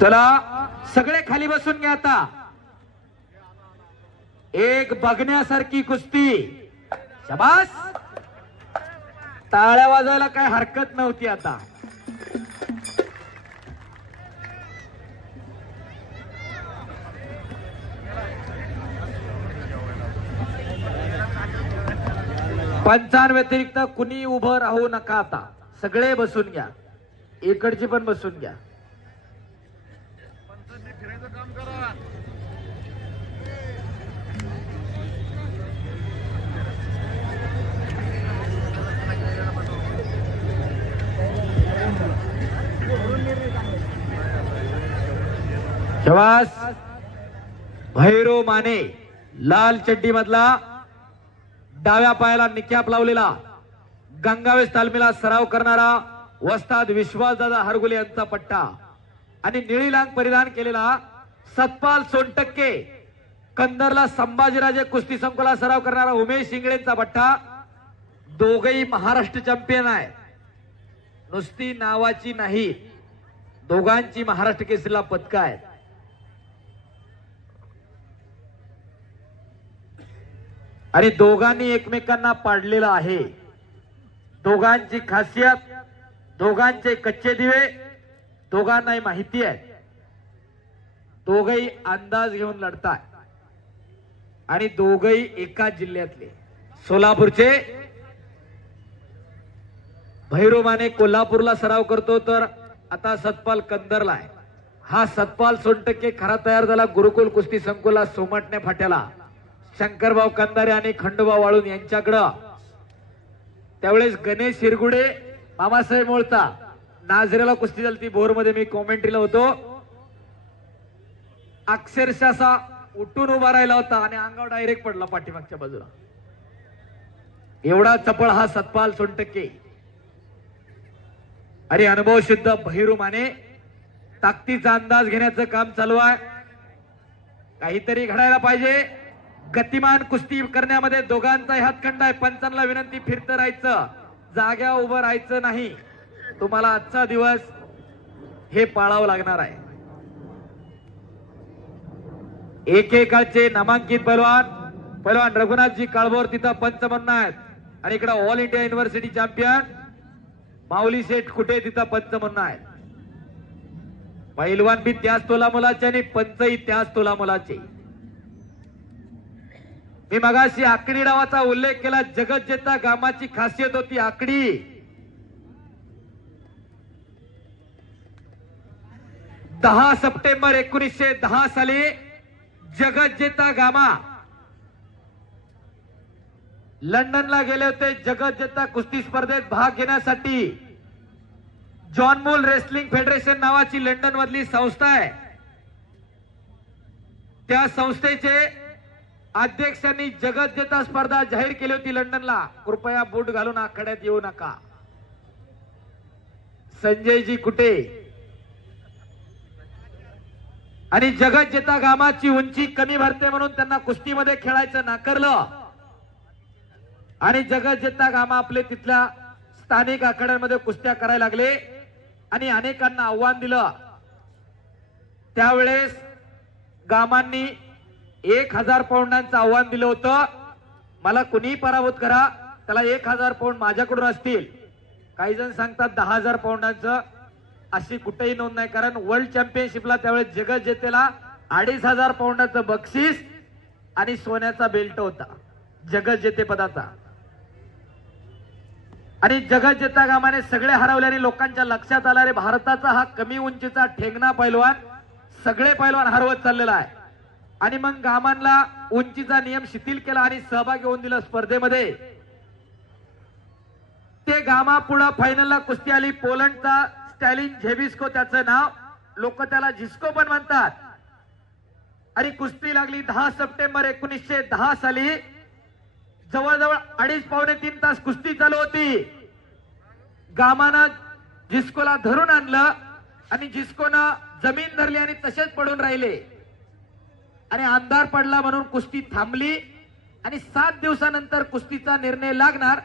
चला सगळे खाली बसून घ्या आता एक बघण्यासारखी कुस्ती शबास टाळ्या वाजायला काय हरकत नव्हती आता पंचांव्यतिरिक्त कुणी उभं राहू नका आता सगळे बसून घ्या इकडची पण बसून घ्या शवास भैरो माने लाल चड्डी मधला डाव्या पायाला निक्याप लावलेला गंगावेश तालमीला सराव करणारा वस्ताद विश्वासदादा हरगुले यांचा पट्टा आणि निळी लांग परिधान केलेला सतपाल सोनटक्के कंदरला संभाजीराजे कुस्ती संकुला सराव करणारा उमेश इंगळेंचा पट्टा दोघही महाराष्ट्र चॅम्पियन आहे नुसती नावाची नाही दोघांची महाराष्ट्र केसरीला पदक आहेत आणि दोघांनी एकमेकांना पाडलेलं आहे दोघांची खासियत दोघांचे कच्चे दिवे दोघांनाही माहिती आहे दोघही अंदाज घेऊन लढतात आणि दोघही एका जिल्ह्यातले सोलापूरचे माने कोल्हापूरला सराव करतो तर आता सतपाल कंदरला आहे हा सतपाल सोनटक्के खरा तयार झाला गुरुकुल कुस्ती संकुला सोमटणे फाट्याला शंकरभाऊ कंदारे आणि खंडोबा वाळून यांच्याकडं त्यावेळेस गणेश शिरगुडे मामासाहेब मोळता नाझरेला कुस्ती झाली ती मध्ये मी कॉमेंट्रीला होतो अक्षरशः असा उठून उभा राहिला होता आणि अंगावर डायरेक्ट पडला पाठीमागच्या बाजूला एवढा चपळ हा सतपाल सोनटक्के अरे अनुभव भैरू माने ताकदीचा अंदाज घेण्याचं काम चालू आहे काहीतरी घडायला पाहिजे गतिमान कुस्ती करण्यामध्ये दोघांचा हातखंड आहे पंचांना विनंती फिरतं राहायचं जाग्या उभं राहायचं नाही तुम्हाला आजचा दिवस हे पाळावं लागणार आहे एकेकाचे नामांकित पहलवान पैलवान रघुनाथजी काळभोर तिथं पंच म्हणणार आहेत आणि इकडे all India university champion Mauli Seth कुठे तिथं पंच म्हणणार आहेत पहिलवान बी त्याच तोला मुलाचे आणि पंचही त्याच तोला मुलाचे मी मगाशी आकडी नावाचा उल्लेख केला जगतजेता गामाची खासियत होती आकडी दहा सप्टेंबर एकोणीसशे दहा साली जगतजेता गामा लंडनला गेले होते जगतजेता कुस्ती स्पर्धेत भाग घेण्यासाठी जॉन मूल रेसलिंग फेडरेशन नावाची लंडन मधली संस्था आहे त्या संस्थेचे अध्यक्षांनी जगत जेता स्पर्धा जाहीर केली होती लंडनला कृपया बूट घालून आखाड्यात येऊ नका संजयजी कुठे आणि जगत जेता गामाची उंची कमी भरते म्हणून त्यांना कुस्तीमध्ये खेळायचं नाकारलं आणि जगत जेता गामा आपले तिथल्या स्थानिक आखाड्यांमध्ये कुस्त्या करायला लागले आणि अनेकांना आव्हान दिलं त्यावेळेस गामांनी एक हजार पौंडांचं आव्हान दिलं होतं मला कुणीही पराभूत करा त्याला एक हजार पौंड माझ्याकडून असतील काही जण सांगतात दहा हजार पौंडांचं अशी कुठेही नोंद नाही कारण वर्ल्ड चॅम्पियनशिपला त्यावेळेस जगत जेतेला अडीच हजार पौंडाचं बक्षीस आणि सोन्याचा बेल्ट होता जगत जेते पदाचा आणि जगत जेता कामाने सगळे हरवल्याने लोकांच्या लक्षात आला रे भारताचा हा कमी उंचीचा ठेंगणा पैलवान सगळे पैलवान हरवत चाललेला आहे आणि मग गामांना उंचीचा नियम शिथिल केला आणि सहभागी होऊन दिला स्पर्धेमध्ये ते गामा पुढे फायनलला कुस्ती आली पोलंडचा स्टॅलिन झेबिस्को त्याचं नाव लोक त्याला झिस्को पण म्हणतात आणि कुस्ती लागली दहा सप्टेंबर एकोणीसशे दहा साली जवळजवळ अडीच पावणे तीन तास कुस्ती चालू होती गामानं झिस्कोला धरून आणलं आणि झिस्कोनं जमीन धरली आणि तसेच पडून राहिले आणि अंधार पडला म्हणून कुस्ती थांबली आणि सात दिवसानंतर कुस्तीचा निर्णय लागणार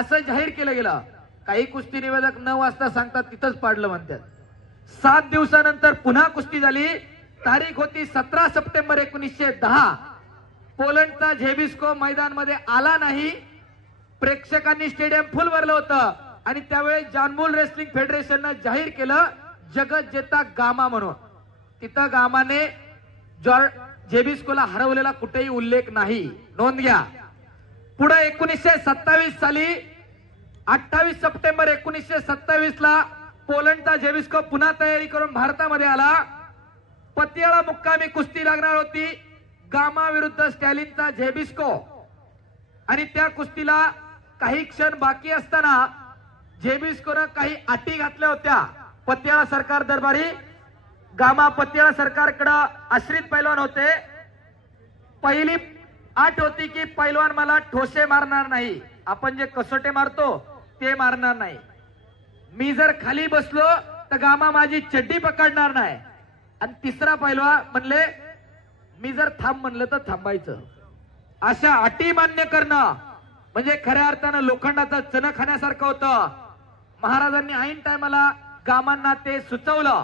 असं जाहीर केलं गेलं काही कुस्ती निवेदक न वाजता सांगतात तिथंच पाडलं म्हणतात सात दिवसानंतर पुन्हा कुस्ती झाली तारीख होती सतरा सप्टेंबर एकोणीसशे दहा पोलंडचा झेबिस्को मैदान मध्ये आला नाही प्रेक्षकांनी स्टेडियम फुल भरलं होतं आणि त्यावेळेस जानबुल रेसलिंग फेडरेशननं जाहीर केलं जगत जेता गामा म्हणून तिथं गामाने जेबी हरवलेला कुठेही उल्लेख नाही नोंद घ्या पुढे एकोणीसशे सत्तावीस साली अठ्ठावीस सप्टेंबर एकोणीसशे सत्तावीस ला पोलंडचा जेबिस्को पुन्हा तयारी करून भारतामध्ये आला पतियाळा मुक्कामी कुस्ती लागणार होती गामा विरुद्ध स्टॅलिनचा जेबिस्को आणि त्या कुस्तीला काही क्षण बाकी असताना जेबिस्कोनं काही अटी घातल्या होत्या पतियाळा सरकार दरबारी गामा सरकार सरकारकडं आश्रित पैलवान होते पहिली आठ होती की पैलवान मला ठोसे मारणार नाही आपण जे कसोटे मारतो ते मारणार नाही मी जर खाली बसलो तर गामा माझी चड्डी पकडणार नाही आणि तिसरा पैलवा म्हणले मी जर थांब म्हणलं तर थांबायचं अशा अटी मान्य करणं म्हणजे खऱ्या अर्थानं लोखंडाचा चण खाण्यासारखं होतं महाराजांनी ऐन टायमाला गामांना ते सुचवलं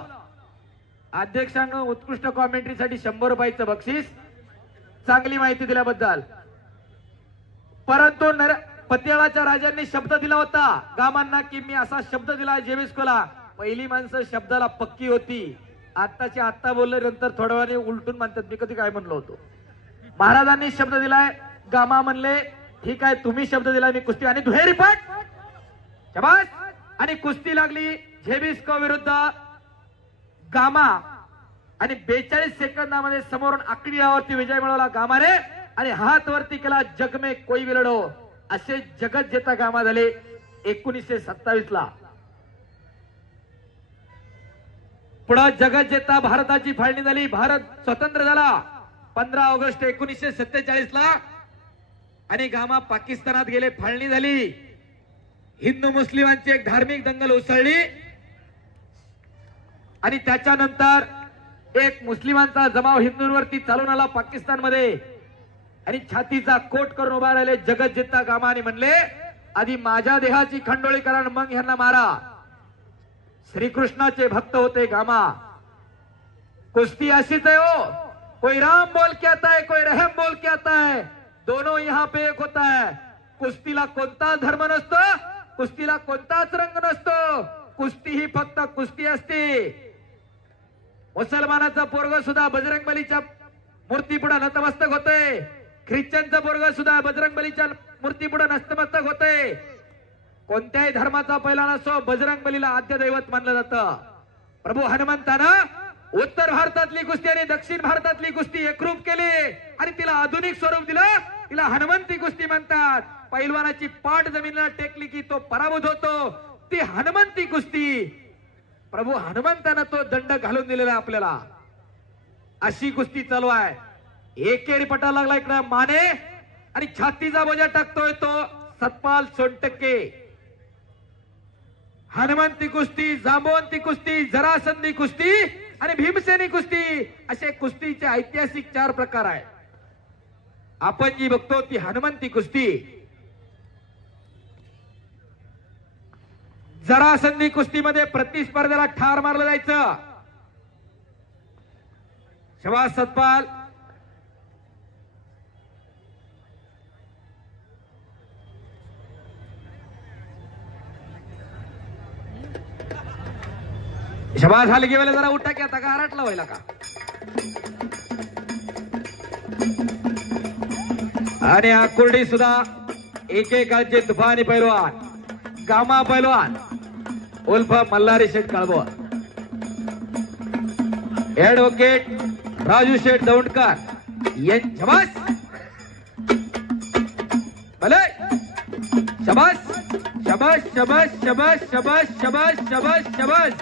अध्यक्षांना उत्कृष्ट कॉमेंट्रीसाठी शंभर रुपयाचं बक्षीस चांगली माहिती दिल्याबद्दल परंतु नर पतियाळाच्या राजांनी शब्द दिला होता गामांना की मी असा शब्द दिला जेवेस्कोला पहिली माणसं शब्दाला पक्की होती आत्ताची आत्ता बोलल्यानंतर थोड्या वेळाने उलटून म्हणतात मी कधी काय म्हणलो होतो महाराजांनी शब्द दिलाय गामा म्हणले ठीक आहे तुम्ही शब्द दिला मी कुस्ती आणि दुहेरी पट आणि कुस्ती लागली झेबिस्को विरुद्ध गामा आणि बेचाळीस सेकंदामध्ये समोरून आकडी विजय मिळवला गामाने आणि हात वरती केला जगमे कोई विलडो असे जगत जेता गामा झाले एकोणीसशे सत्तावीस ला पुढे जगत जेता भारताची फाळणी झाली भारत स्वतंत्र झाला पंधरा ऑगस्ट एकोणीसशे सत्तेचाळीस ला आणि गामा पाकिस्तानात गेले फाळणी झाली हिंदू मुस्लिमांची एक धार्मिक दंगल उसळली आणि त्याच्यानंतर एक मुस्लिमांचा जमाव हिंदूंवरती चालून आला पाकिस्तानमध्ये आणि छातीचा कोट करून उभा राहिले जगत जित्ता आणि म्हणले आधी माझ्या देहाची खंडोळी करा मग ह्यांना मारा श्रीकृष्णाचे भक्त होते गामा कुस्ती अशीच आहे हो कोई राम बोल के आता है कोई रहम बोल के आता है दोनों यहाँ पे एक होता है कुस्तीला कोणता धर्म नसतो कुस्तीला कोणताच रंग नसतो कुस्ती ही फक्त कुस्ती असते मुसलमानाचा पोरग सुद्धा बजरंगबलीच्या बलीच्या मूर्ती पुढे नतमस्तक होतोय ख्रिश्चनचा पोरग सुद्धा बजरंग बलीच्या मूर्ती पुढे नतमस्तक होतोय कोणत्याही धर्माचा पहिला नसो बजरंगबलीला बलीला आद्य दैवत मानलं जात प्रभू हनुमंतानं उत्तर भारतातली कुस्ती आणि दक्षिण भारतातली कुस्ती एकरूप केली आणि तिला आधुनिक स्वरूप दिलं तिला हनुमंती कुस्ती म्हणतात पैलवानाची पाठ जमिनीला टेकली की तो पराभूत होतो ती हनुमंती कुस्ती प्रभू हनुमंतानं तो दंड घालून दिलेला आपल्याला अशी कुस्ती चालू आहे एकेरी पटा लागला इकडे माने आणि छातीचा बोजा टाकतोय तो सतपाल सोनटक्के हनुमंती कुस्ती जांबवंती कुस्ती जरासंधी कुस्ती आणि भीमसेनी कुस्ती असे कुस्तीचे ऐतिहासिक चार प्रकार आहेत आपण जी बघतो ती हनुमंती कुस्ती जरा संधी कुस्तीमध्ये प्रतिस्पर्धेला ठार मारलं जायचं शबास सतपाल शबास हाल वेळेला जरा उठा की आता का आराटला व्हायला का आणि हा कुर्डी सुद्धा एकेकाचे तुफानी पैलवान गामा पैलवान उल्फा मल्लारी ಶೆಟ್ ಕಳಬುವ एडवोकेट राजू शेठ दौंडकर शबास भले शबास शबास शबास शबास शबास शबास शबास शबास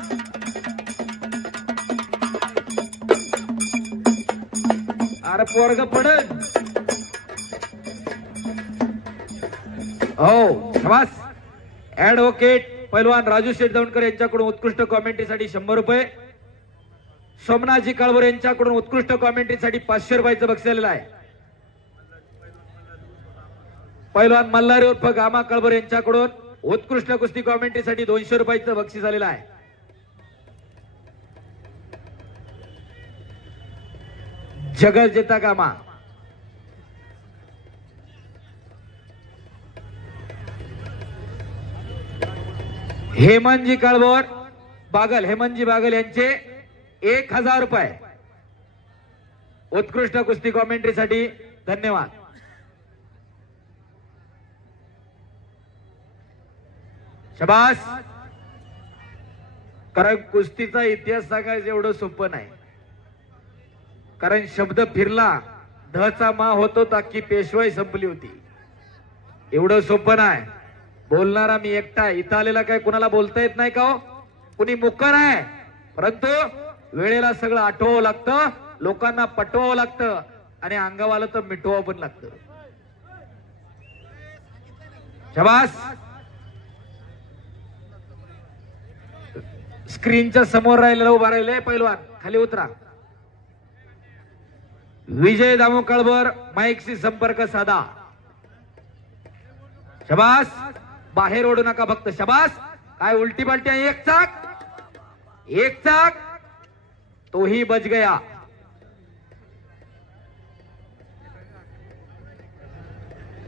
अरे पोरग पडल ओ शबास एडवोकेट पैलवान राजू शेठ दौंडकर यांच्याकडून उत्कृष्ट कॉमेंट्रीसाठी शंभर रुपये सोमनाथजी काळवर यांच्याकडून उत्कृष्ट कॉमेंट्रीसाठी पाचशे रुपयाचं बक्षलेलं आहे पैलवान मल्हारी उर्फ गामा कळबर यांच्याकडून उत्कृष्ट कुस्ती कॉमेंट्रीसाठी दोनशे रुपयाचं बक्षीस झालेलं आहे जगल जेता गामा हेमनजी कळबोर बागल हेमनजी बागल यांचे एक हजार रुपये उत्कृष्ट कुस्ती कॉमेंट्रीसाठी धन्यवाद शबास कारण कुस्तीचा इतिहास सांगायचं एवढं सोपं नाही कारण शब्द फिरला धचा मा होतो ताकी पेशवाई संपली होती एवढं सोपं नाही बोलणारा मी एकटा इथं आलेला काय कुणाला बोलता येत नाही का हो? कुणी मुकर आहे परंतु वेळेला सगळं आठवावं लागतं लोकांना पटवावं लागतं आणि अंगावाला तर मिटवावं पण लागतं शबास स्क्रीनच्या समोर राहिलेला उभा राहिले पैलवान खाली उतरा विजय दामो माईकशी संपर्क साधा शबास बाहेर ओढू नका फक्त शबास काय उलटी आहे एक चाक एक चाक तोही बच गया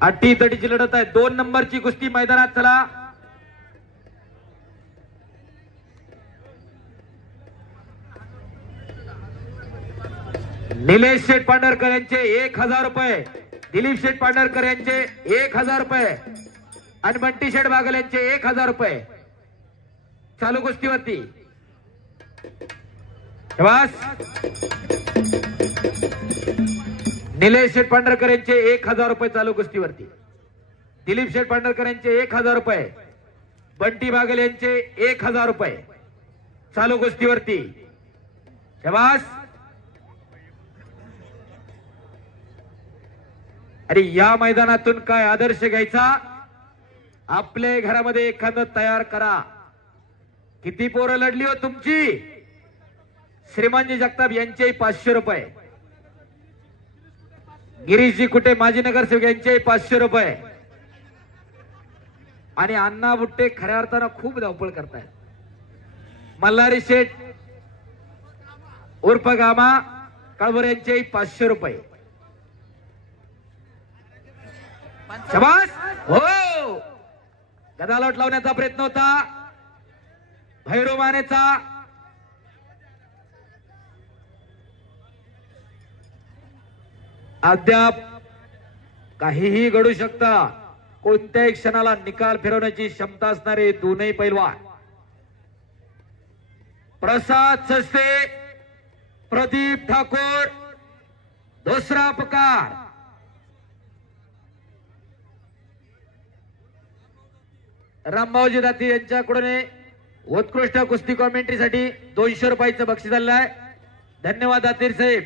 अट्टी तटीची लढत आहे दोन नंबरची कुस्ती मैदानात चला निलेश शेठ पांढरकर यांचे एक हजार रुपये दिलीप शेठ पांढरकर यांचे एक हजार रुपये आणि बंटी शेठ बागल यांचे एक हजार रुपये चालू कुस्तीवरती निलेश शेठ पांढरकर यांचे एक हजार रुपये चालू कुस्तीवरती दिलीप शेठ पांढरकर यांचे एक हजार रुपये बंटी बागल यांचे एक हजार रुपये चालू कुस्तीवरती शबास अरे या मैदानातून काय आदर्श घ्यायचा आपल्या घरामध्ये एखादं तयार करा किती पोरं लढली हो तुमची श्रीमानजी जगताप यांचेही पाचशे रुपये गिरीशजी कुठे माजी नगरसेवक यांचेही पाचशे रुपये आणि अण्णा बुट्टे खऱ्या अर्थानं खूप धावपळ करतायत मल्हारी शेठ उर्फ गामा कळवर यांचेही पाचशे रुपये हो गदालोट लावण्याचा प्रयत्न होता भैरव मानेचा अद्याप काहीही घडू शकता कोणत्याही क्षणाला निकाल फिरवण्याची क्षमता असणारे दोनही पैलवान प्रसाद सस्ते प्रदीप ठाकूर दुसरा प्रकार रामभाऊजी दाती यांच्याकडून उत्कृष्ट कुस्ती कॉमेंट्रीसाठी दोनशे रुपयाचं बक्षीस झालं आहे धन्यवाद दातीर साहेब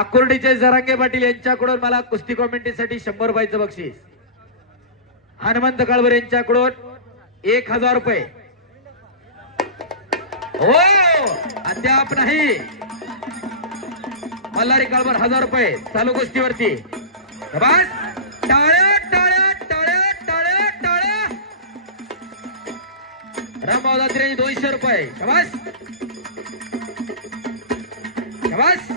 आकुर्डीचे जरांगे पाटील यांच्याकडून मला कुस्ती कॉमेंट्रीसाठी शंभर रुपयाचं बक्षीस हनुमंत काळवर यांच्याकडून एक हजार रुपये हो अद्याप नाही मल्हारी काळवर हजार रुपये चालू गोष्टीवरती बस टाळ्या टाळ्या टाळ्या टाळ्या टाळ्या रामभाऊ दात्रे दोनशे रुपये बस बस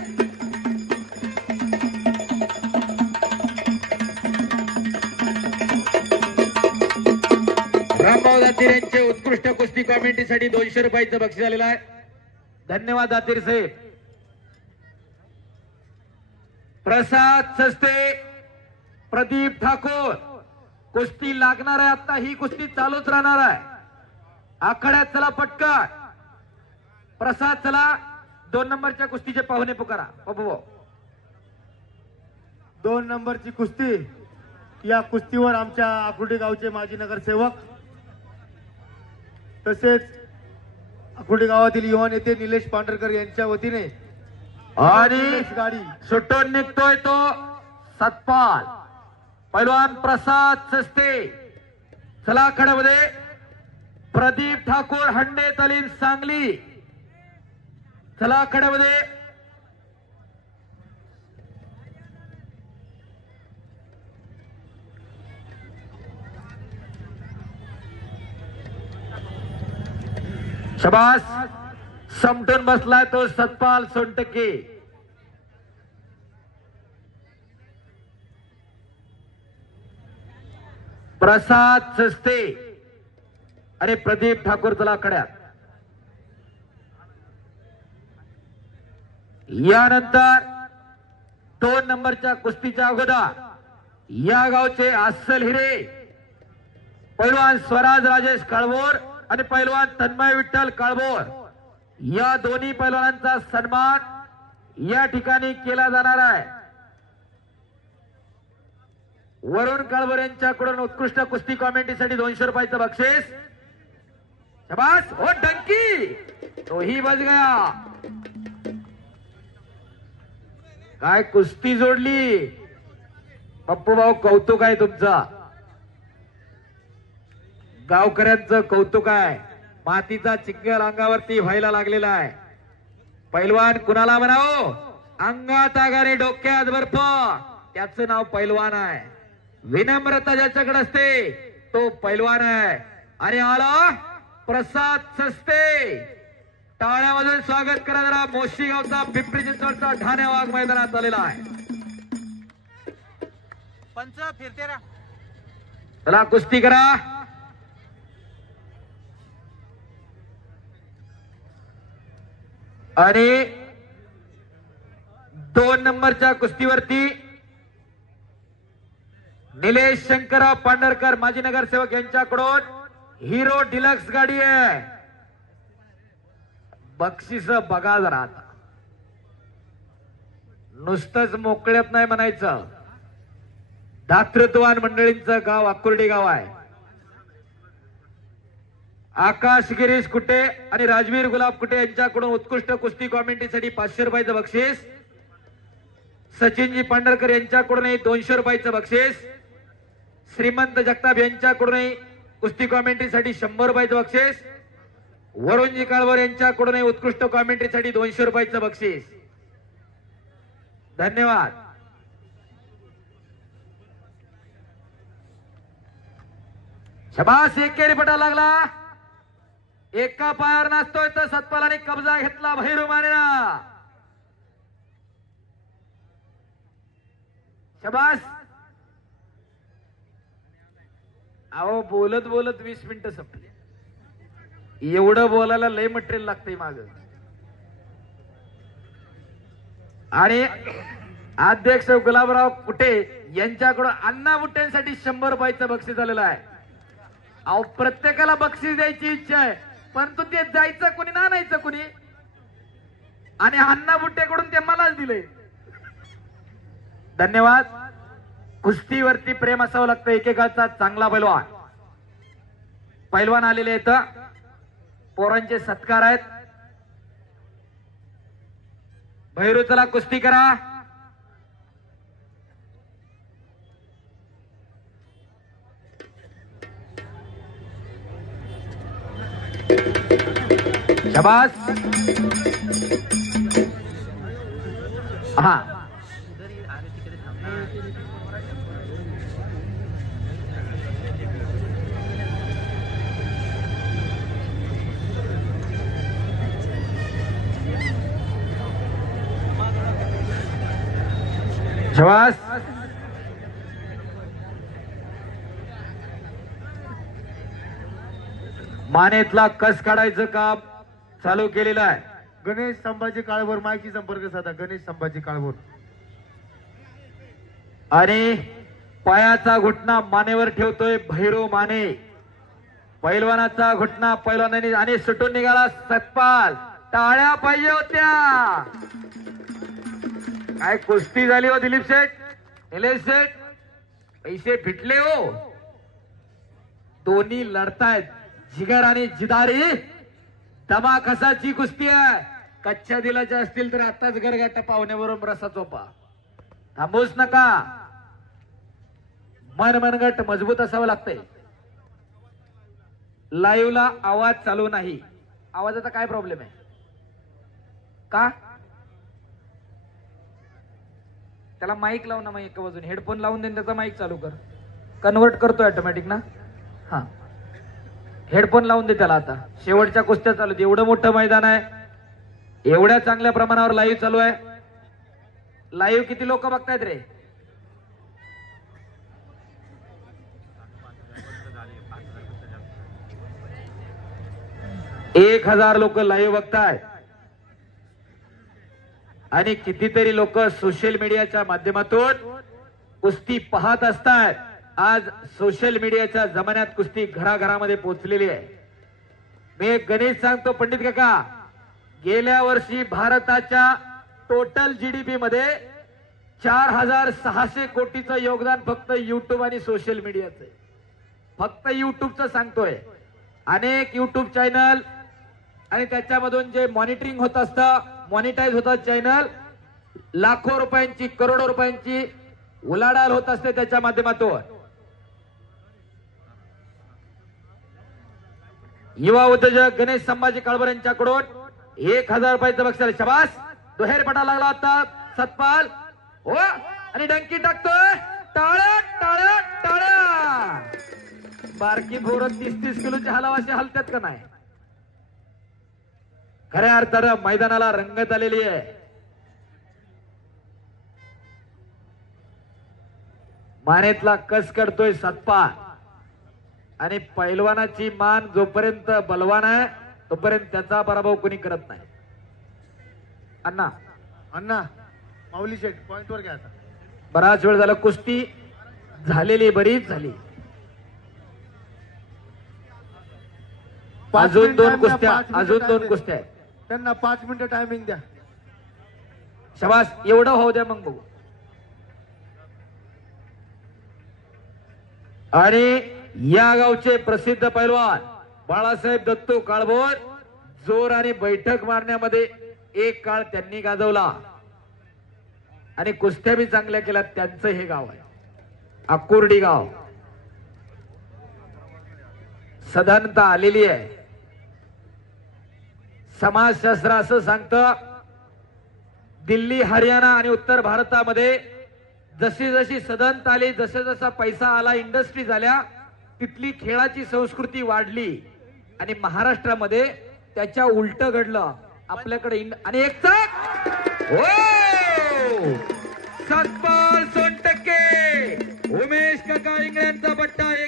रामभाऊ दातीर यांचे उत्कृष्ट कुस्ती कॉमेंटीसाठी दोनशे रुपयाचं बक्षीस झालेलं आहे धन्यवाद दातीर साहेब प्रसाद सस्ते प्रदीप ठाकूर कुस्ती लागणार आहे आता ही कुस्ती चालूच राहणार आहे आखाड्यात चला पटका प्रसाद चला दोन नंबरच्या कुस्तीचे पाहुणे पुकारा पप्पू दोन नंबरची कुस्ती या कुस्तीवर आमच्या आकुर्डी गावचे माजी नगरसेवक तसेच आकुर्डी गावातील युवा नेते निलेश पांढरकर यांच्या वतीने आणि गाडी सुटून निघतोय तो सतपाल पैलवान प्रसाद सस्ते चला मध्ये प्रदीप ठाकूर हंडे तलीम सांगली चला मध्ये शबास समटून बसलाय तो सतपाल सोनटके प्रसाद सस्ते अरे प्रदीप ठाकूर तुला कड्यात यानंतर दोन नंबरच्या कुस्तीच्या अगोदर या गावचे अस्सल हिरे पैलवान स्वराज राजेश काळभोर आणि पैलवान तन्मय विठ्ठल काळभोर या दोन्ही पैलवानांचा सन्मान या ठिकाणी केला जाणार आहे वरुण कळवर यांच्याकडून उत्कृष्ट कुस्ती साठी दोनशे रुपयाचं बक्षीस शबास हो डंकी तोही ही बज गया काय कुस्ती जोडली पप्पू भाऊ कौतुक आहे तुमचा गावकऱ्यांचं कौतुक आहे मातीचा चिंगल अंगावरती व्हायला लागलेला आहे पैलवान कुणाला म्हणावो अंगात आगारे डोक्यात बर्फ त्याचं नाव पैलवान आहे विनम्रता ज्याच्याकडे असते तो पैलवान आहे अरे आला प्रसाद सस्ते टाळ्या स्वागत करा जरा मोशी गावचा पिंपरी चिंचवडचा ठाणे वाघ मैदानात आलेला आहे पंच फिरते चला कुस्ती करा आणि दोन नंबरच्या कुस्तीवरती निलेश शंकरराव पांढरकर माजी नगरसेवक यांच्याकडून हिरो डिलक्स गाडी आहे बक्षीस बघा जरा नुसतंच मोकळ्यात नाही म्हणायचं धातृत्वान मंडळींचं गाव आकुर्डी गाव आहे आकाश गिरीश कुटे आणि राजवीर गुलाब कुटे यांच्याकडून उत्कृष्ट कुस्ती साठी पाचशे रुपयाचं बक्षीस सचिनजी पांढरकर यांच्याकडूनही दोनशे रुपयाचं बक्षीस श्रीमंत जगताप यांच्याकडूनही कुस्ती साठी शंभर रुपयाचं बक्षीस वरुणजी काळवर यांच्याकडूनही उत्कृष्ट कॉमेंट्रीसाठी दोनशे रुपयाचं बक्षीस धन्यवाद शबास एकेरी पटा लागला एका पायावर नाचतोय तर सतपालाने कब्जा घेतला भैरू शबास अहो बोलत बोलत वीस मिनिटं संपली एवढं बोलायला लय मटेरियल लागतंय माग आणि अध्यक्ष गुलाबराव कुटे यांच्याकडून अण्णा बुट्ट्यांसाठी शंभर रुपयाचं बक्षीस झालेलं आहे अहो प्रत्येकाला बक्षीस द्यायची इच्छा आहे परंतु ते जायचं कुणी ना नाहीचं कुणी आणि अण्णा बुट्टेकडून ते मलाच दिले धन्यवाद कुस्तीवरती प्रेम असावं लागतं एकेकाचा चांगला पैलवान पैलवान आलेले आहेत पोरांचे सत्कार आहेत भैरू चला कुस्ती करा शबास हा शवास मानेतला कस काढायचं काम चालू केलेलं आहे गणेश संभाजी काळभोर माहिती संपर्क साधा गणेश संभाजी काळभोर आणि पायाचा घुटना मानेवर ठेवतोय भैरव माने पैलवानाचा घुटना पैलवानाने आणि सुटून निघाला सतपाल टाळ्या पाहिजे होत्या काय कुस्ती झाली हो दिलीप शेठ निलेश सेठ पैसे भिटले हो दोन्ही लढतायत जिगर आणि जिदारी तमा कसाची कुस्ती आहे कच्च्या दिलाच्या असतील तर आताच गरगाटा पाहुण्यावरून रसा चोपा थांबूच नका मन मनगट मजबूत असावं लागतंय लाईव्हला आवाज चालू नाही आवाजाचा काय प्रॉब्लेम आहे का त्याला माईक लाव ना मग एक बाजून हेडफोन लावून देईन त्याचा माईक चालू कर कन्वर्ट करतो ऑटोमॅटिक ना हां हेडफोन लावून दे त्याला आता शेवटच्या कुस्त्या चालू आहेत एवढं मोठं मैदान आहे एवढ्या चांगल्या प्रमाणावर लाईव्ह चालू आहे लाईव्ह किती लोक बघतायत रे एक हजार लोक लाईव्ह बघताय आणि कितीतरी लोक सोशल मीडियाच्या माध्यमातून कुस्ती पाहत असतात आज सोशल मीडियाच्या जमान्यात कुस्ती घराघरामध्ये पोहोचलेली आहे मी एक सांगतो पंडित काका गेल्या वर्षी भारताच्या टोटल जीडीपी मध्ये चार हजार सहाशे कोटीचं योगदान फक्त युट्यूब आणि सोशल मीडियाचं फक्त युट्यूबचं सांगतोय अनेक युट्यूब चॅनल आणि त्याच्यामधून जे मॉनिटरिंग होत असतं मॉनिटाईज होतात चॅनल लाखो रुपयांची करोडो रुपयांची उलाढाल होत असते त्याच्या माध्यमातून युवा उद्योजक गणेश संभाजी काळबर यांच्याकडून एक हजार रुपयाचं बक्षीस शबास दुहेर पटा लागला आता सतपाल हो आणि डंकी टाकतोय टाळ्या टाळ्या टाळ्या बारकी भोर तीस तीस किलोचे हलावाशी हलत्यात का नाही खऱ्या अर्थानं मैदानाला रंगत आलेली आहे मानेतला कस करतोय सतपा आणि पैलवानाची मान जोपर्यंत बलवान आहे तोपर्यंत त्याचा पराभव कोणी करत नाही अण्णा अण्णा माऊली शेट पॉइंट वर घ्या बराच वेळ झाला कुस्ती झालेली बरीच झाली अजून दोन कुस्त्या अजून दोन कुस्त्या आहेत त्यांना पाच मिनिटं टायमिंग द्या शबास एवढं होऊ द्या मग बघू आणि या गावचे प्रसिद्ध पैलवान बाळासाहेब दत्तू काळभोर जोर आणि बैठक मारण्यामध्ये एक काळ त्यांनी गाजवला आणि कुस्त्या बी चांगल्या केल्या त्यांचं हे गाव आहे आकुर्डी गाव सदानता आलेली आहे समाजशास्त्र असं सांगत दिल्ली हरियाणा आणि उत्तर भारतामध्ये जशी जशी सदंत आली जसा जसा पैसा आला इंडस्ट्री झाल्या तिथली खेळाची संस्कृती वाढली आणि महाराष्ट्रामध्ये त्याच्या उलट घडलं आपल्याकडे आणि एक हो! सात पाच टक्के उमेश काका इंग्लंडचा बट्टा